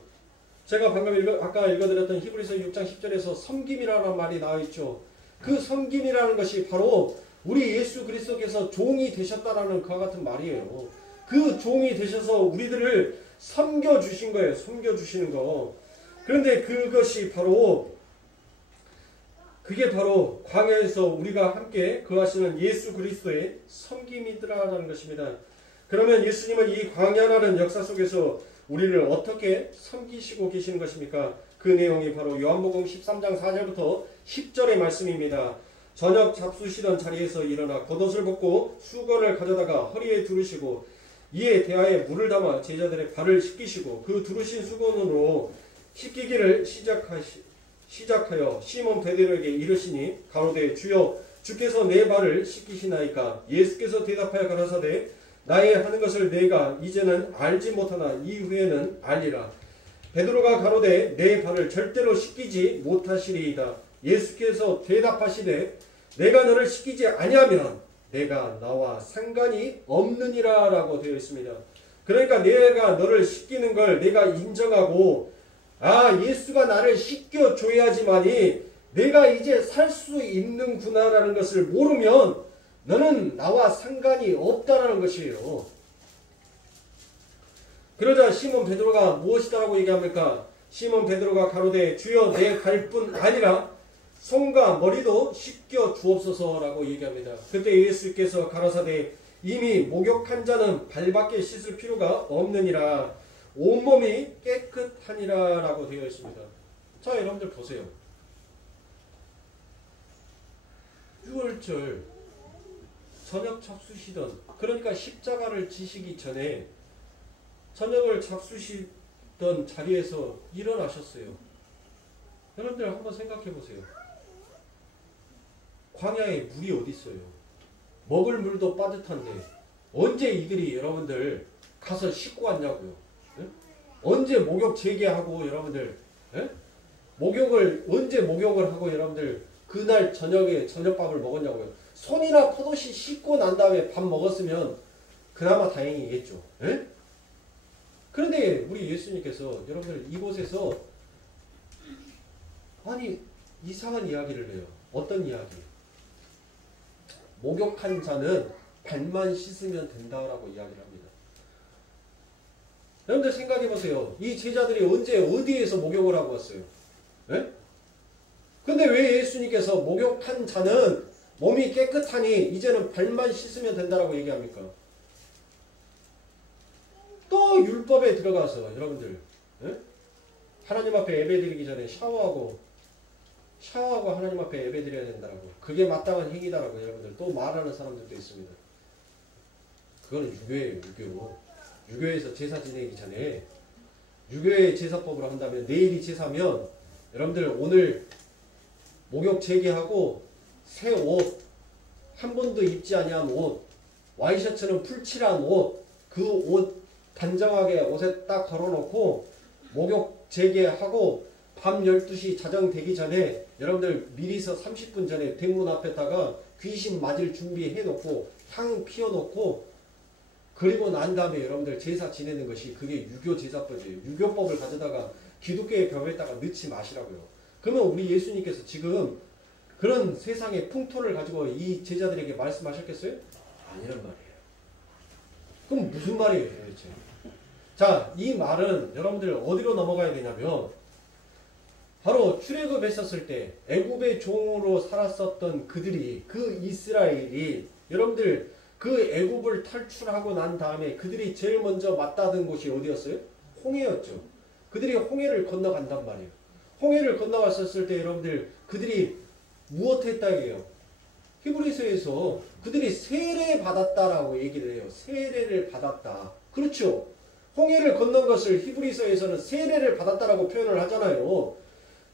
제가 방금 아까 읽어드렸던 히브리서 6장 10절에서 섬김이라는 말이 나와 있죠. 그 섬김이라는 것이 바로 우리 예수 그리스도께서 종이 되셨다라는 그와 같은 말이에요. 그 종이 되셔서 우리들을 섬겨주신 거예요. 섬겨주시는 거. 그런데 그게 바로 광야에서 우리가 함께 거하시는 예수 그리스도의 섬김이더라라는 것입니다. 그러면 예수님은 이 광야라는 역사 속에서 우리를 어떻게 섬기시고 계시는 것입니까? 그 내용이 바로 요한복음 13장 4절부터 10절의 말씀입니다. 저녁 잡수시던 자리에서 일어나 겉옷을 벗고 수건을 가져다가 허리에 두르시고 이에 대하에 물을 담아 제자들의 발을 씻기시고 그 두르신 수건으로 씻기기를 시작하여 시몬 베드로에게 이르시니 가로되 주여 주께서 내 발을 씻기시나이까? 예수께서 대답하여 가라사대 나의 하는 것을 내가 이제는 알지 못하나 이후에는 알리라. 베드로가 가로되 내 발을 절대로 씻기지 못하시리이다. 예수께서 대답하시되 내가 너를 씻기지 아니하면 내가 나와 상관이 없느니라 라고 되어 있습니다. 그러니까 내가 너를 씻기는 걸 내가 인정하고 예수가 나를 씻겨줘야지만이 내가 이제 살 수 있는구나라는 것을 모르면 너는 나와 상관이 없다라는 것이에요. 그러자 시몬 베드로가 무엇이다라고 얘기합니까? 시몬 베드로가 가로되 주여 내 발뿐 아니라 손과 머리도 씻겨 주옵소서라고 얘기합니다. 그때 예수께서 가라사대 이미 목욕한 자는 발밖에 씻을 필요가 없느니라 온몸이 깨끗하니라 라고 되어 있습니다. 자, 여러분들 보세요. 6월절 저녁 잡수시던, 그러니까 십자가를 지시기 전에 저녁을 잡수시던 자리에서 일어나셨어요. 여러분들 한번 생각해 보세요. 광야에 물이 어디 있어요? 먹을 물도 빠듯한데 언제 이들이 여러분들 가서 씻고 왔냐고요? 예? 언제 목욕 재개하고 여러분들 언제 목욕을 하고 여러분들 그날 저녁에 저녁밥을 먹었냐고요? 손이나 포도씨 씻고 난 다음에 밥 먹었으면 그나마 다행이겠죠. 예? 그런데 우리 예수님께서 여러분들 이곳에서 이상한 이야기를 해요. 어떤 이야기? 목욕한 자는 발만 씻으면 된다라고 이야기를 합니다. 여러분들 생각해 보세요. 이 제자들이 언제 어디에서 목욕을 하고 왔어요? 예? 근데 왜 예수님께서 목욕한 자는 몸이 깨끗하니 이제는 발만 씻으면 된다라고 얘기합니까? 또 율법에 들어가서 여러분들 하나님 앞에 예배드리기 전에 샤워하고 샤워하고 하나님 앞에 예배드려야 된다라고. 그게 마땅한 행위다라고 여러분들 또 말하는 사람들도 있습니다. 그거는 유교예요. 유교. 유교에서 제사 지내기 전에 유교의 제사법으로 한다면 내일이 제사면 여러분들 오늘 목욕 재개하고 새 옷, 한 번도 입지 아니한 옷, 와이셔츠는 풀칠한 옷, 그 옷 단정하게 옷에 딱 걸어놓고 목욕 재개하고 밤 12시 자정되기 전에 여러분들 미리서 30분 전에 대문 앞에다가 귀신 맞을 준비해 놓고 향 피워놓고 그리고 난 다음에 여러분들 제사 지내는 것이 그게 유교 제사법이에요. 유교법을 가져다가 기독교의 병에다가 넣지 마시라고요. 그러면 우리 예수님께서 지금 그런 세상의 풍토를 가지고 이 제자들에게 말씀하셨겠어요? 아니란 말이에요. 그럼 무슨 말이에요 도대체? 자, 이 말은 여러분들 어디로 넘어가야 되냐면 바로 출애굽했었을 때 애굽의 종으로 살았었던 그들이 그 이스라엘이 여러분들 그 애굽을 탈출하고 난 다음에 그들이 제일 먼저 맞닿은 곳이 어디였어요? 홍해였죠. 그들이 홍해를 건너간단 말이에요. 홍해를 건너갔었을 때 여러분들 그들이 무엇 했다 이게요? 히브리서에서 그들이 세례 받았다라고 얘기를 해요. 세례를 받았다. 그렇죠. 홍해를 건넌 것을 히브리서에서는 세례를 받았다라고 표현을 하잖아요.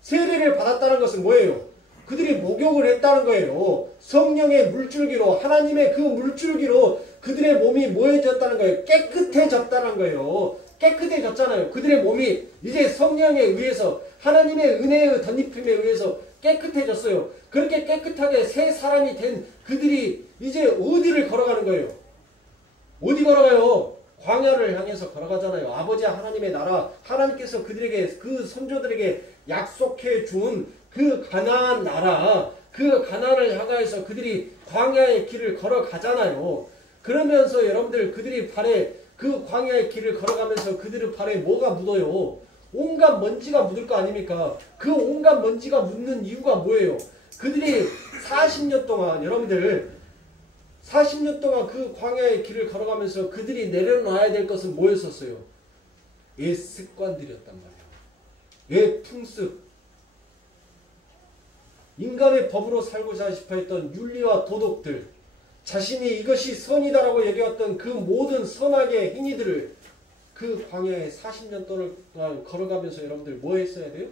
세례를 받았다는 것은 뭐예요? 그들이 목욕을 했다는 거예요. 성령의 물줄기로 하나님의 그 물줄기로 그들의 몸이 뭐해졌다는 거예요? 깨끗해졌다는 거예요. 깨끗해졌잖아요. 그들의 몸이 이제 성령에 의해서 하나님의 은혜의 덧입힘에 의해서 깨끗해졌어요. 그렇게 깨끗하게 새 사람이 된 그들이 이제 어디를 걸어가는 거예요? 어디 걸어가요? 광야를 향해서 걸어가잖아요. 아버지 하나님의 나라, 하나님께서 그들에게 그 선조들에게 약속해 준 그 가나안 나라, 그 가나안을 향하여서 그들이 광야의 길을 걸어가잖아요. 그러면서 여러분들 그들이 발에 그 광야의 길을 걸어가면서 그들의 발에 뭐가 묻어요? 온갖 먼지가 묻을 거 아닙니까? 그 온갖 먼지가 묻는 이유가 뭐예요? 그들이 40년 동안 여러분들 40년 동안 그 광야의 길을 걸어가면서 그들이 내려놔야 될 것은 뭐였었어요? 옛 습관들이었단 말이에요. 옛 풍습. 인간의 법으로 살고자 싶어했던 윤리와 도덕들, 자신이 이것이 선이다라고 여겨왔던 그 모든 선악의 행위들을 그 광야에 40년 동안 걸어가면서 여러분들 뭐 했어야 돼요?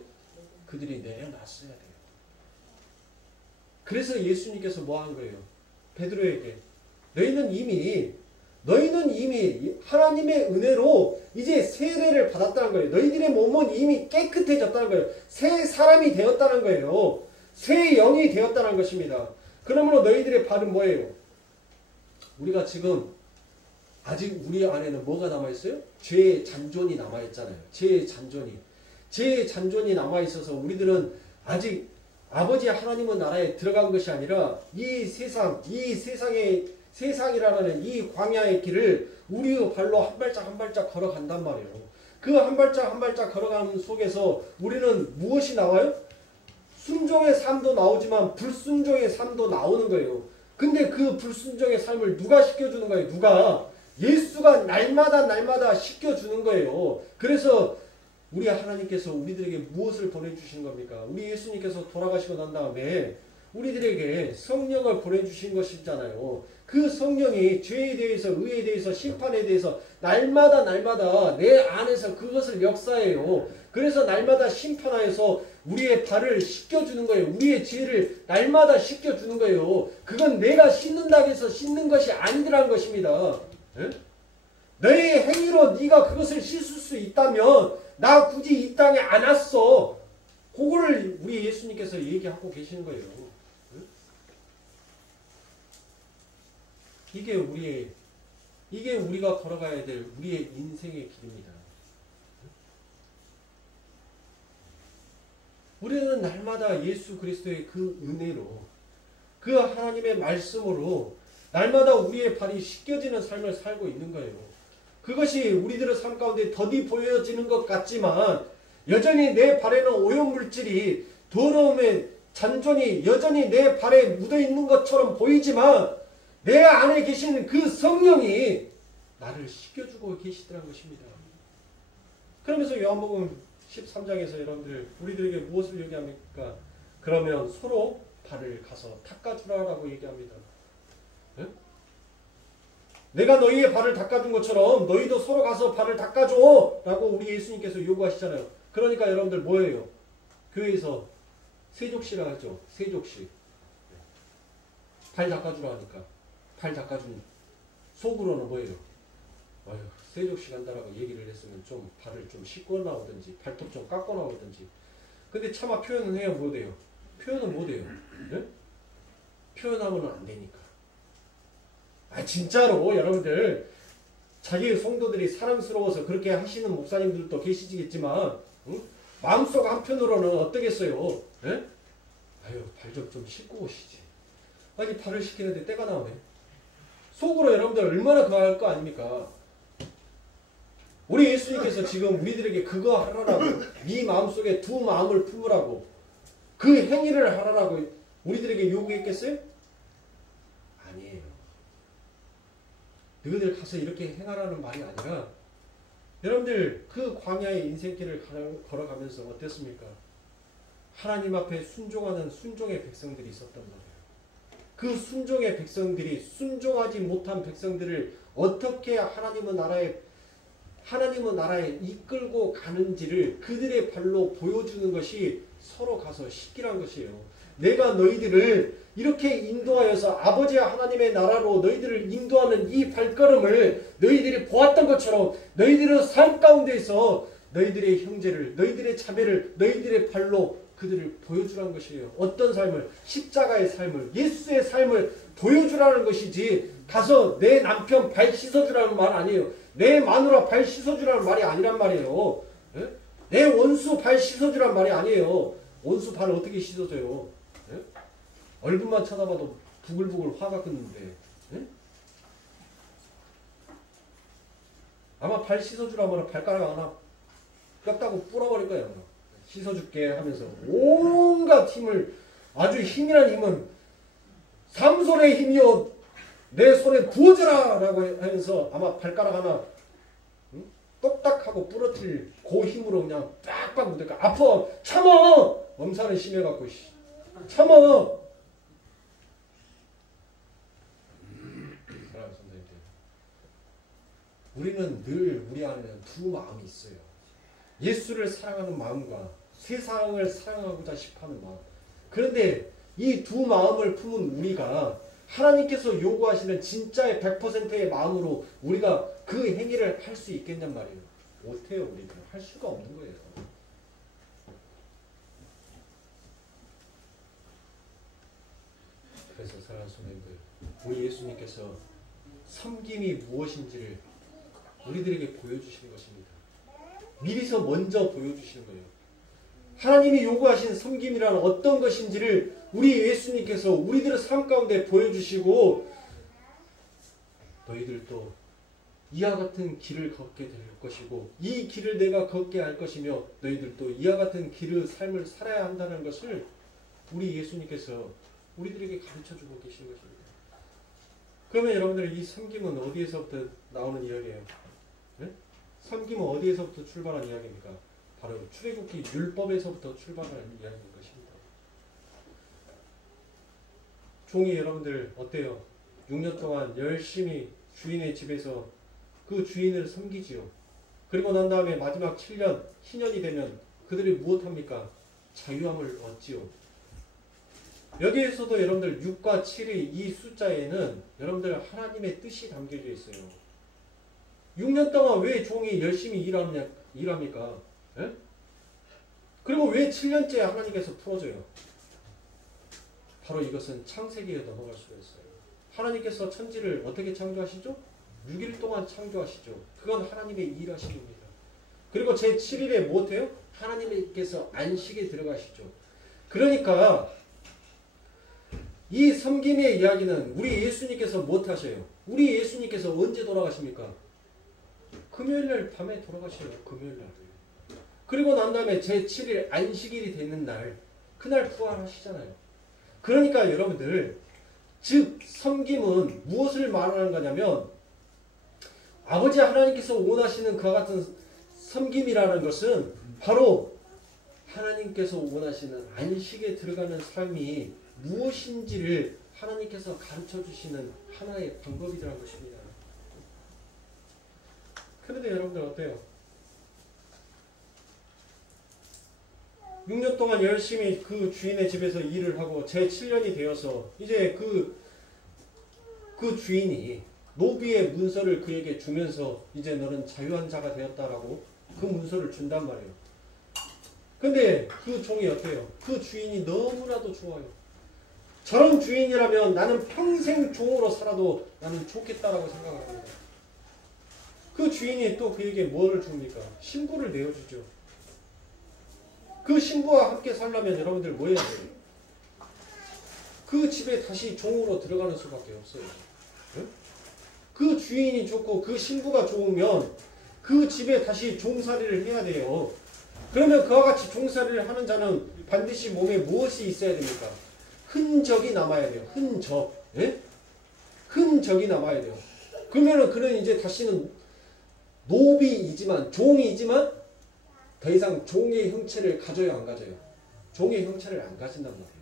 그들이 내려놨어야 돼요. 그래서 예수님께서 뭐 한 거예요? 베드로에게 너희는 이미 하나님의 은혜로 이제 세례를 받았다는 거예요. 너희들의 몸은 이미 깨끗해졌다는 거예요. 새 사람이 되었다는 거예요. 새 영이 되었다는 것입니다. 그러므로 너희들의 발은 뭐예요? 우리가 지금 아직 우리 안에는 뭐가 남아있어요? 죄의 잔존이 남아있잖아요. 죄의 잔존이 남아있어서 우리들은 아직 아버지 하나님의 나라에 들어간 것이 아니라 이 세상이라는 이 광야의 길을 우리의 발로 한 발짝 한 발짝 걸어간단 말이에요. 그 한 발짝 한 발짝 걸어가는 속에서 우리는 무엇이 나와요? 순종의 삶도 나오지만 불순종의 삶도 나오는 거예요. 근데 그 불순종의 삶을 누가 시켜주는 거예요? 누가? 예수가 날마다 시켜주는 거예요. 그래서 우리 하나님께서 우리들에게 무엇을 보내주신 겁니까? 우리 예수님께서 돌아가시고 난 다음에 우리들에게 성령을 보내주신 것이잖아요. 그 성령이 죄에 대해서, 의에 대해서, 심판에 대해서 날마다 내 안에서 그것을 역사해요. 그래서 날마다 심판하여서 우리의 발을 씻겨주는 거예요. 우리의 죄를 날마다 씻겨주는 거예요. 그건 내가 씻는다고 해서 씻는 것이 아니더라는 것입니다. 네? 너의 행위로 네가 그것을 씻을 수 있다면 나 굳이 이 땅에 안 왔어. 그거를 우리 예수님께서 얘기하고 계시는 거예요. 네? 이게 우리가 걸어가야 될 우리의 인생의 길입니다. 우리는 날마다 예수 그리스도의 그 은혜로 그 하나님의 말씀으로 날마다 우리의 발이 씻겨지는 삶을 살고 있는 거예요. 그것이 우리들의 삶 가운데 더디 보여지는 것 같지만 여전히 내 발에는 오염물질이 더러움의 잔존이 여전히 내 발에 묻어있는 것처럼 보이지만 내 안에 계시는 그 성령이 나를 씻겨주고 계시더라는 것입니다. 그러면서 요한복음 13장에서 여러분들 우리들에게 무엇을 얘기합니까? 그러면 서로 발을 가서 닦아주라라고 얘기합니다. 예? 내가 너희의 발을 닦아준 것처럼 너희도 서로 가서 발을 닦아줘 라고 우리 예수님께서 요구하시잖아요. 그러니까 여러분들 뭐예요? 교회에서 세족시라 하죠. 세족시. 발 닦아주라 하니까 발 닦아준 속으로는 뭐예요? 어휴, 세족시 간다라고 얘기를 했으면 좀 발을 좀 씻고 나오든지 발톱 좀 깎고 나오든지. 근데 차마 표현은 해야 못해요. 표현은 못해요. 네? 표현하면 안 되니까. 진짜로 여러분들 자기 성도들이 사랑스러워서 그렇게 하시는 목사님들도 계시겠지만 응? 마음속 한편으로는 어떠겠어요? 네? 아유, 발 좀 씻고 오시지. 아니, 발을 씻기는데 때가 나오네. 속으로 여러분들 얼마나 그거 할 거 아닙니까? 우리 예수님께서 지금 우리들에게 그거 하라라고, 네 마음속에 두 마음을 품으라고, 그 행위를 하라라고 우리들에게 요구했겠어요? 아니에요. 너희들 가서 이렇게 행하라는 말이 아니라 여러분들 그 광야의 인생길을 걸어가면서 어땠습니까? 하나님 앞에 순종하는 순종의 백성들이 있었단 말이에요. 그 순종의 백성들이 순종하지 못한 백성들을 어떻게 하나님의 나라에 이끌고 가는지를 그들의 발로 보여주는 것이 서로 가서 씻기란 것이에요. 내가 너희들을 이렇게 인도하여서 아버지 하나님의 나라로 너희들을 인도하는 이 발걸음을 너희들이 보았던 것처럼 너희들은 삶 가운데서 너희들의 형제를, 너희들의 자매를 너희들의 발로 그들을 보여주라는 것이에요. 어떤 삶을? 십자가의 삶을, 예수의 삶을 보여주라는 것이지 가서 내 남편 발 씻어주라는 말 아니에요. 내 마누라 발 씻어주라는 말이 아니란 말이에요. 예? 내 원수 발 씻어주라는 말이 아니에요. 원수 발 어떻게 씻어줘요? 예? 얼굴만 쳐다봐도 부글부글 화가 끓는데. 예? 아마 발 씻어주라면 발가락 하나 뼈다고 뿌려버릴 거예요. 씻어줄게 하면서 온갖 힘을, 아주 힘이란 힘은 삼손의 힘이여 내 손에 부어져라 라고 하면서 아마 발가락 하나 똑딱하고 부러뜨릴 그 힘으로 그냥 빡빡 묻을까. 아파 참어. 엄살은 심해갖고 참어. 우리는 늘 우리 안에는 두 마음이 있어요. 예수를 사랑하는 마음과 세상을 사랑하고자 싶어하는 마음. 그런데 이 두 마음을 품은 우리가 하나님께서 요구하시는 진짜의 100%의 마음으로 우리가 그 행위를 할 수 있겠냔 말이에요. 못해요. 우리는 할 수가 없는 거예요. 그래서 사랑하는 성도님들, 우리 예수님께서 섬김이 무엇인지를 우리들에게 보여주시는 것입니다. 미리서 먼저 보여주시는 거예요. 하나님이 요구하신 섬김이란 어떤 것인지를 우리 예수님께서 우리들의 삶 가운데 보여주시고, 너희들도 이와 같은 길을 걷게 될 것이고 이 길을 내가 걷게 할 것이며 너희들도 이와 같은 길의 삶을 살아야 한다는 것을 우리 예수님께서 우리들에게 가르쳐주고 계시는 것입니다. 그러면 여러분들, 이 섬김은 어디에서부터 나오는 이야기예요? 네? 섬김은 어디에서부터 출발한 이야기입니까? 바로 출애굽기 율법에서부터 출발하는 이야기인 것입니다. 종이 여러분들 어때요? 6년 동안 열심히 주인의 집에서 그 주인을 섬기지요. 그리고 난 다음에 마지막 7년, 희년이 되면 그들이 무엇합니까? 자유함을 얻지요. 여기에서도 여러분들 6과 7의 이 숫자에는 여러분들 하나님의 뜻이 담겨져 있어요. 6년 동안 왜 종이 열심히 일합니까? 예? 그리고 왜 7년째 하나님께서 풀어줘요? 바로 이것은 창세기에 넘어갈 수가 있어요. 하나님께서 천지를 어떻게 창조하시죠? 6일 동안 창조하시죠. 그건 하나님의 일하심입니다. 그리고 제7일에 무엇해요? 하나님께서 안식에 들어가시죠. 그러니까 이 섬김의 이야기는 우리 예수님께서 무엇하셔요? 우리 예수님께서 언제 돌아가십니까? 금요일날 밤에 돌아가셔요. 금요일날. 그리고 난 다음에 제7일 안식일이 되는 날, 그날 부활하시잖아요. 그러니까 여러분들, 즉 섬김은 무엇을 말하는 거냐면, 아버지 하나님께서 원하시는 그와 같은 섬김이라는 것은 바로 하나님께서 원하시는 안식에 들어가는 삶이 무엇인지를 하나님께서 가르쳐 주시는 하나의 방법이라는 것입니다. 그런데 여러분들 어때요? 6년 동안 열심히 그 주인의 집에서 일을 하고 제 7년이 되어서 이제 그 주인이 노비의 문서를 그에게 주면서 이제 너는 자유한 자가 되었다라고 그 문서를 준단 말이에요. 근데 그 종이 어때요? 그 주인이 너무나도 좋아요. 저런 주인이라면 나는 평생 종으로 살아도 나는 좋겠다라고 생각합니다. 그 주인이 또 그에게 뭐를 줍니까? 신부를 내어주죠. 그 신부와 함께 살려면 여러분들 뭐 해야 돼요? 그 집에 다시 종으로 들어가는 수밖에 없어요. 응? 그 주인이 좋고 그 신부가 좋으면 그 집에 다시 종살이를 해야 돼요. 그러면 그와 같이 종살이를 하는 자는 반드시 몸에 무엇이 있어야 됩니까? 흔적이 남아야 돼요. 흔적. 예? 흔적이 남아야 돼요. 그러면 그는 이제 다시는 노비이지만 종이지만 더 이상 종의 형체를 가져요, 안 가져요? 종의 형체를 안 가진단 말이에요.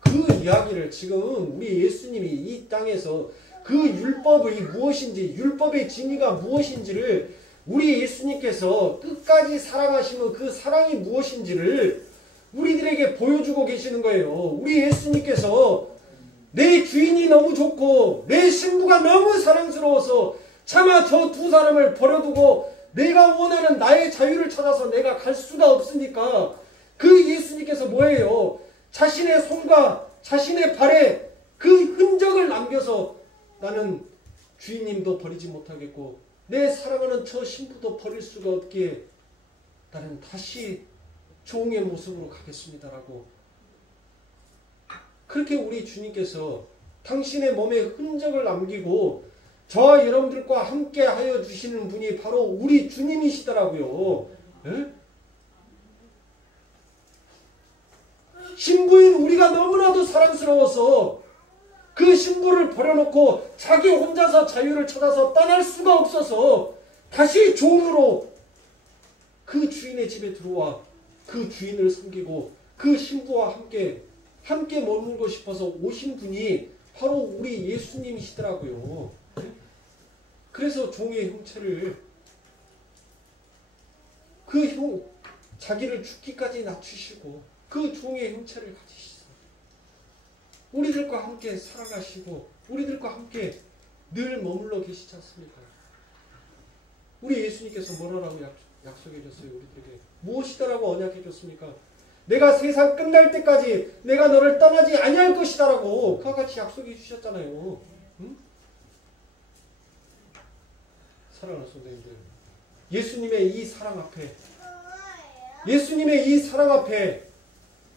그 이야기를 지금 우리 예수님이 이 땅에서 그 율법이 무엇인지, 율법의 진리가 무엇인지를 우리 예수님께서 끝까지 사랑하시면 그 사랑이 무엇인지를 우리들에게 보여주고 계시는 거예요. 우리 예수님께서 내 주인이 너무 좋고 내 신부가 너무 사랑스러워서 차마 저 두 사람을 버려두고 내가 원하는 나의 자유를 찾아서 내가 갈 수가 없으니까 그 예수님께서 뭐예요? 자신의 손과 자신의 발에 그 흔적을 남겨서 나는 주인님도 버리지 못하겠고 내 사랑하는 저 신부도 버릴 수가 없기에 나는 다시 종의 모습으로 가겠습니다라고 그렇게 우리 주님께서 당신의 몸에 흔적을 남기고 저와 여러분들과 함께 하여 주시는 분이 바로 우리 주님이시더라고요. 에? 신부인 우리가 너무나도 사랑스러워서 그 신부를 버려놓고 자기 혼자서 자유를 찾아서 떠날 수가 없어서 다시 종으로 그 주인의 집에 들어와 그 주인을 섬기고 그 신부와 함께 머물고 싶어서 오신 분이 바로 우리 예수님이시더라고요. 그래서 종의 형체를 자기를 죽기까지 낮추시고 그 종의 형체를 가지시고 우리들과 함께 살아가시고 우리들과 함께 늘 머물러 계시지 않습니까? 우리 예수님께서 뭐라고 약속해 줬어요? 우리들에게 무엇이다라고 언약해 줬습니까? 내가 세상 끝날 때까지 내가 너를 떠나지 아니할 것이다라고 그와 같이 약속해 주셨잖아요. 응? 사랑하는 성도님들, 예수님의 이 사랑 앞에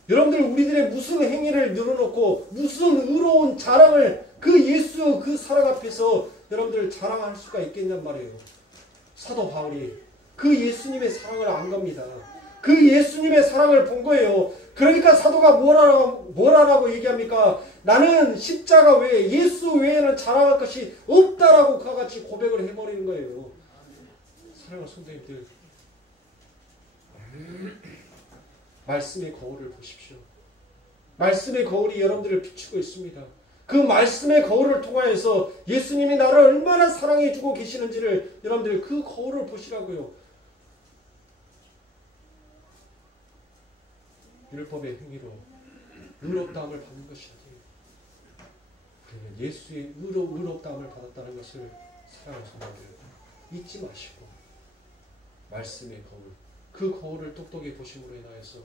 여러분들 우리들의 무슨 행위를 늘어놓고 무슨 의로운 자랑을 그 예수 그 사랑 앞에서 여러분들 자랑할 수가 있겠냔 말이에요. 사도 바울이 그 예수님의 사랑을 안 겁니다. 그 예수님의 사랑을 본 거예요. 그러니까 사도가 뭐라고 얘기합니까? 나는 십자가 외에 예수 외에는 자랑할 것이 없다라고 그와 같이 고백을 해버리는 거예요. 사랑하는 성도님들, 말씀의 거울을 보십시오. 말씀의 거울이 여러분들을 비추고 있습니다. 그 말씀의 거울을 통하여서 예수님이 나를 얼마나 사랑해 주고 계시는지를 여러분들 그 거울을 보시라고요. 율법의 행위로 의롭다함을 받는 것이 아니에요. 예수의 의롭다함을 받았다는 것을 사랑하는 성도들 잊지 마시고 말씀의 거울, 그 거울을 똑똑히 보심으로 인하여서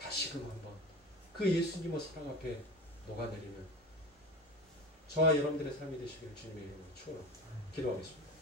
다시금 한번 그 예수님의 사랑 앞에 녹아내리는 저와 여러분들의 삶이 되시길 주님의 이름으로 축원합니다. 기도하겠습니다.